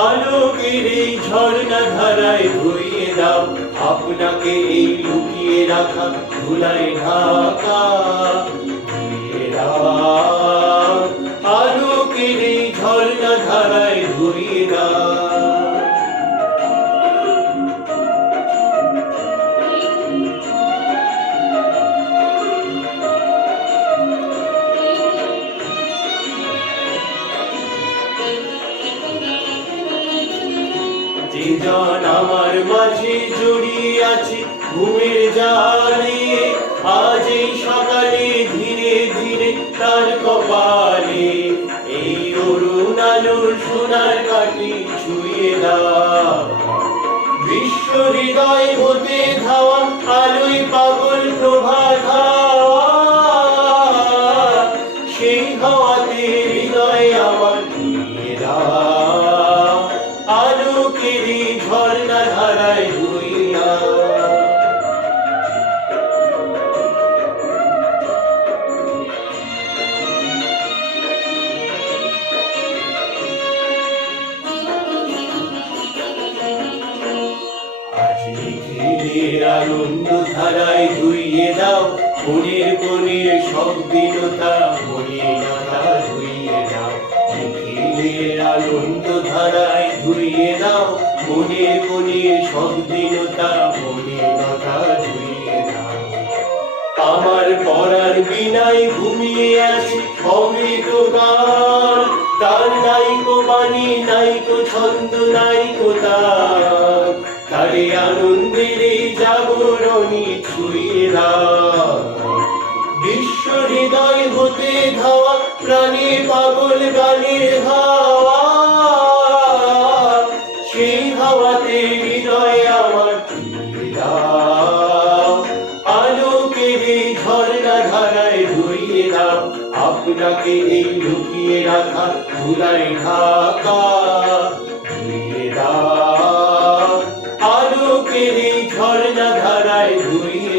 আলোকের এই ঝর্ণা ধারায় ধুইয়ে দাও। আপনাকে এই লুকিয়ে রাখা ধুলায় ঢাকা। আলোকের এই ঝর্ণা ধারায় ধুইয়ে দাও। যে জন আমার মাঝে ঘুমের জালে আজ এই সকালে ধীরে ধীরে তার কপালে এই অরুণ আলোর সোনার কাটি ছুঁয়ে বিশ্ব হৃদয় হতে ধাওয়া আলোয় পাগল হাওয়া। সেই হাওয়াতে এই ঝর্ণা ধারায় নিখিলের আনন্দ ধারায় ধুইয়ে দাও, মনের কোণের সব দীনতা মলিনতা ধুইয়ে দাও। নিখিলের আনন্দ ধুইয়ে মলিনতা ধুইয়ে দাও। আমার পরার বিনায় ঘুমিয়ে আছে গান তার বাণী ছন্দ তার তারে আনন্দের এই জাগরণী বিশ্ব হৃদয় হতে ধাওয়া, প্রাণী পাগল গানের আপনাকে এই লুকিয়ে রাখা ধুলায় ঢাকা ধুয়ে দাও। আলোকের এই ঝর্ণা ধারায় ধুয়ে